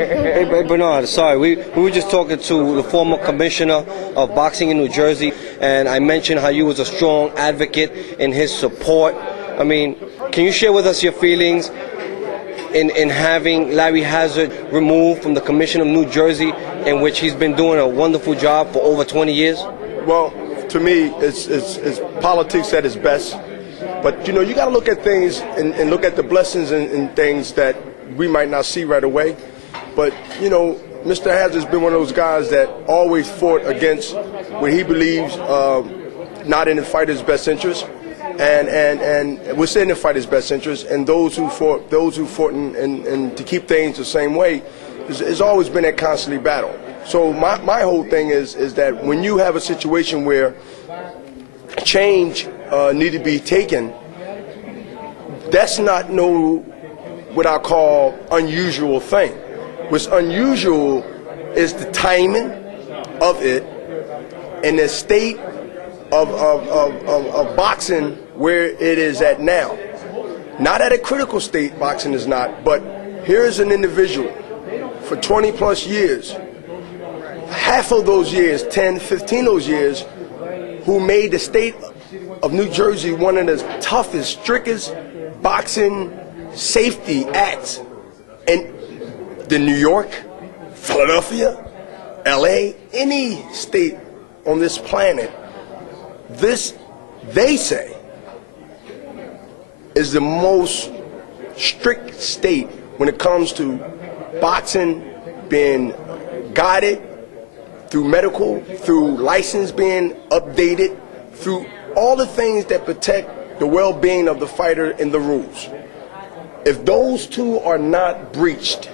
Hey, Bernard, sorry, we were just talking to the former commissioner of boxing in New Jersey, and I mentioned how you was a strong advocate in his support. I mean, can you share with us your feelings in having Larry Hazzard removed from the Commission of New Jersey, in which he's been doing a wonderful job for over 20 years? Well, to me, it's politics at its best. But, you know, you got to look at things and look at the blessings and things that we might not see right away. But, you know, Mr. Hazzard's been one of those guys that always fought against what he believes not in the fighter's best interest. And we're saying the fighter's best interest. And those who fought and to keep things the same way, it's always been that constantly battle. So my whole thing is that when you have a situation where change need to be taken, that's not what I call unusual thing. What's unusual is the timing of it and the state of boxing where it is at now. Not at a critical state, boxing is not, but here's an individual for 20 plus years, half of those years, 10, 15 of those years, who made the state of New Jersey one of the toughest, strictest boxing safety acts in New York, Philadelphia, LA, any state on this planet. This, they say, is the most strict state when it comes to boxing being guided through medical, through license being updated, through all the things that protect the well-being of the fighter and the rules. If those two are not breached,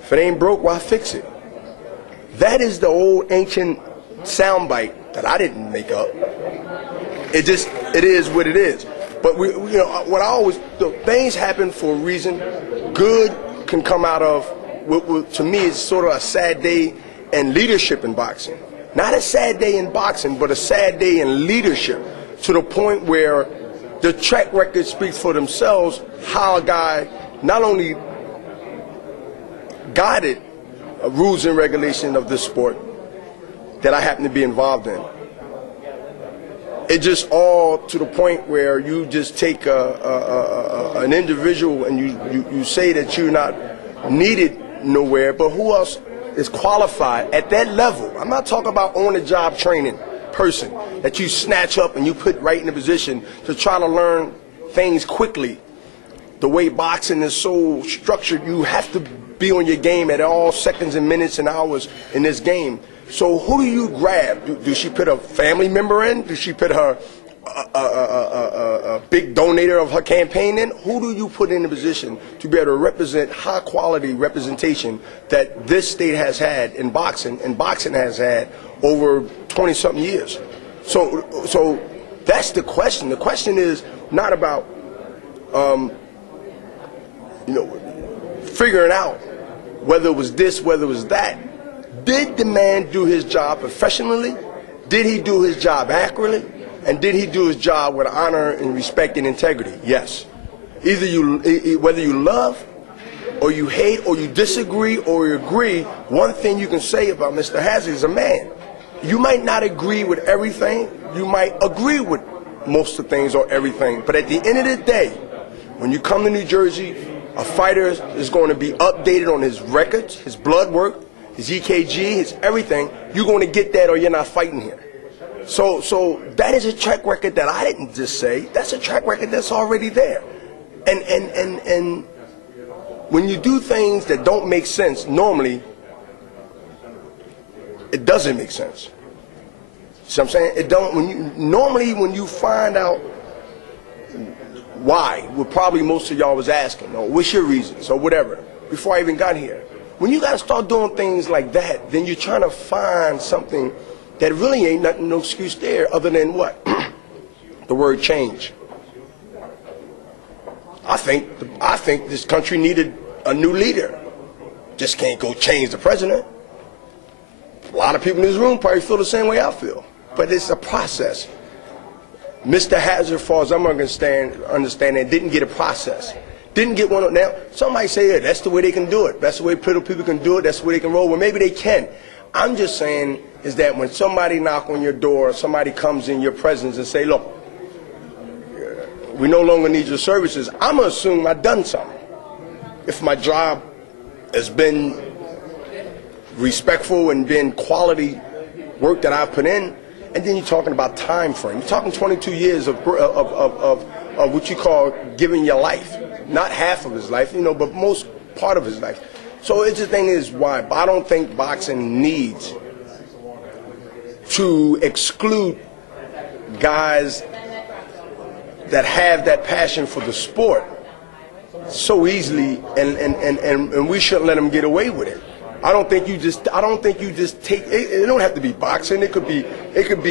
if it ain't broke, why fix it? That is the old ancient soundbite that I didn't make up. It is what it is. But things happen for a reason. Good can come out of what to me is sort of a sad day in leadership in boxing. Not a sad day in boxing, but a sad day in leadership, to the point where the track record speaks for themselves, how a guy not only guided rules and regulations of this sport that I happen to be involved in. It just all to the point where you just take an individual and you say that you're not needed nowhere, but who else is qualified at that level? I'm not talking about on-the-job training person that you snatch up and you put right in a position to try to learn things quickly. The way boxing is so structured, you have to be on your game at all seconds and minutes and hours in this game. So who do you grab? Do she put a family member in? Does she put her a big donator of her campaign in? Who do you put in a position to be able to represent high quality representation that this state has had in boxing, and boxing has had over 20-something years? So that's the question. The question is not about figuring out whether it was this, whether it was that. Did the man do his job professionally? Did he do his job accurately? And did he do his job with honor and respect and integrity? Yes. Whether you love or you hate or you disagree or you agree, one thing you can say about Mr. Hazzard is a man. You might not agree with everything. You might agree with most of the things or everything. But at the end of the day, when you come to New Jersey, a fighter is going to be updated on his records, his blood work, his EKG, his everything. You're going to get that or you're not fighting here. So that is a track record that I didn't just say. That's a track record that's already there. And when you do things that don't make sense, normally, it doesn't make sense. See what I'm saying? It don't. Normally, when you find out why, what probably most of y'all was asking, or what's your reasons, or whatever, before I even got here. When you got to start doing things like that, then you're trying to find something that really ain't nothing, no excuse there, other than what? The word change. I think this country needed a new leader. Just can't go change the president. A lot of people in this room probably feel the same way I feel, but it's a process. Mr. Hazzard, as far as I'm understanding, didn't get a process. Didn't get one. Now, somebody say, yeah, that's the way they can do it. That's the way political people can do it. That's the way they can roll. Well, maybe they can. I'm just saying is that when somebody knock on your door, somebody comes in your presence and say, look, we no longer need your services, I'm going to assume I've done something. If my job has been respectful and been quality work that I've put in, and then you're talking about time frame. You're talking 22 years of what you call giving your life. Not half of his life, but most part of his life. So it's the thing is why. I don't think boxing needs to exclude guys that have that passion for the sport so easily, and we shouldn't let them get away with it. I don't think you just take it. Don't have to be boxing. It could be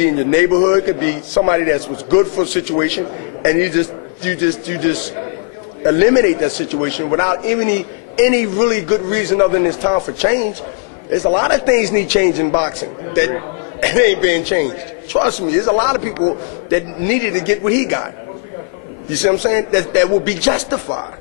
in your neighborhood. It could be somebody that was good for a situation, and you just eliminate that situation without any really good reason other than it's time for change. There's a lot of things need change in boxing that ain't being changed. Trust me, there's a lot of people that needed to get what he got. You see what I'm saying? That will be justified.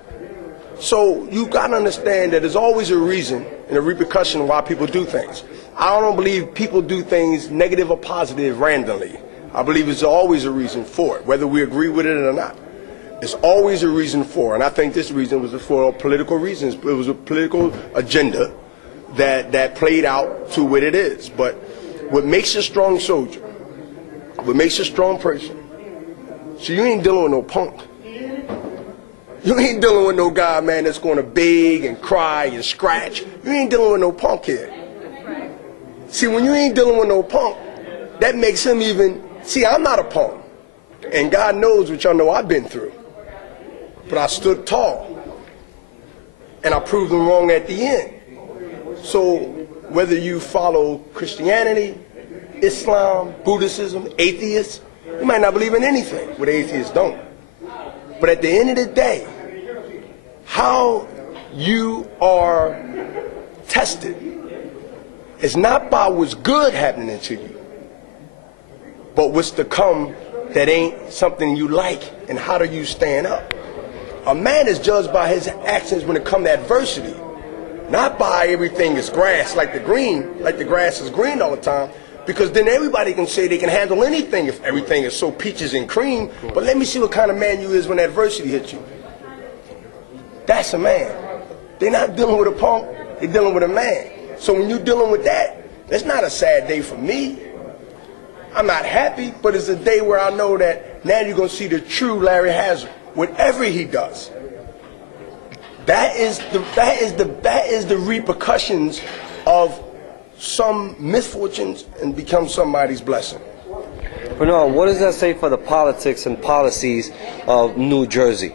So you got to understand that there's always a reason and a repercussion why people do things. I don't believe people do things negative or positive randomly. I believe there's always a reason for it, whether we agree with it or not. There's always a reason for it, and I think this reason was for political reasons. It was a political agenda that played out to what it is. But what makes you a strong soldier, what makes you a strong person, so you ain't dealing with no punk. You ain't dealing with no guy, man, that's going to beg and cry and scratch. You ain't dealing with no punk here. See, when you ain't dealing with no punk, that makes him even, see, I'm not a punk. And God knows what y'all know I've been through. But I stood tall. And I proved them wrong at the end. So whether you follow Christianity, Islam, Buddhism, atheists, you might not believe in anything, what atheists don't. But at the end of the day, how you are tested is not by what's good happening to you, but what's to come that ain't something you like, and how do you stand up. A man is judged by his actions when it comes to adversity, not by everything is grass like the grass is green all the time, because then everybody can say they can handle anything if everything is so peaches and cream. But let me see what kind of man you is when adversity hits you. That's a man. They're not dealing with a punk, they're dealing with a man. So when you're dealing with that, it's not a sad day for me. I'm not happy, but it's a day where I know that now you're going to see the true Larry Hazzard, whatever he does. That is the repercussions of some misfortunes and become somebody's blessing. Bernard, what does that say for the politics and policies of New Jersey?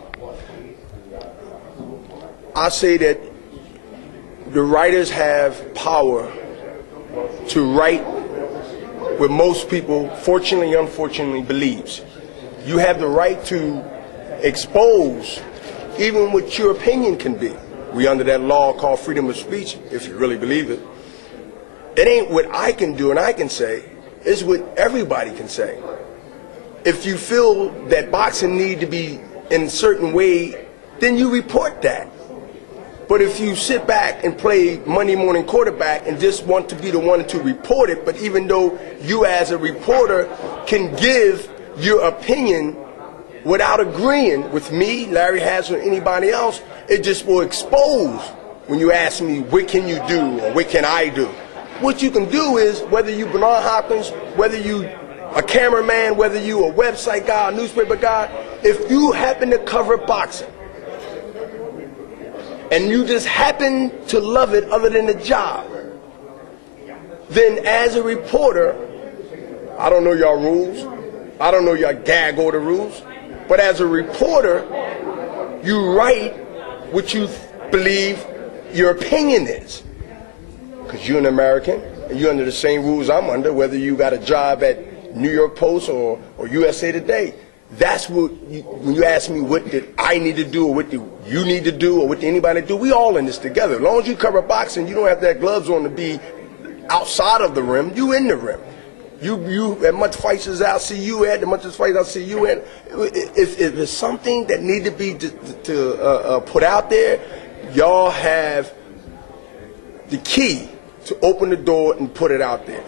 I say that the writers have power to write what most people, fortunately, unfortunately, believes. You have the right to expose even what your opinion can be. We under that law called freedom of speech, if you really believe it. It ain't what I can do and I can say, it's what everybody can say. If you feel that boxing need to be in a certain way, then you report that. But if you sit back and play Monday morning quarterback and just want to be the one to report it, but even though you as a reporter can give your opinion without agreeing with me, Larry Hazzard, or anybody else, it just will expose when you ask me, what can you do or what can I do? What you can do is, whether you Bernard Hopkins, whether you a cameraman, whether you a website guy, a newspaper guy, if you happen to cover boxing, and you just happen to love it other than the job, then as a reporter, I don't know your rules, I don't know your gag order rules, but as a reporter, you write what you believe your opinion is. Because you're an American, and you're under the same rules I'm under, whether you got a job at New York Post or USA Today. That's what, when you ask me what did I need to do, or what do you need to do, or what did anybody do, we all in this together. As long as you cover boxing, you don't have to have gloves on to be outside of the rim, you in the rim. You as much fights as I see you at, as much as fights I see you in. If it's something that need to be put out there, y'all have the key to open the door and put it out there.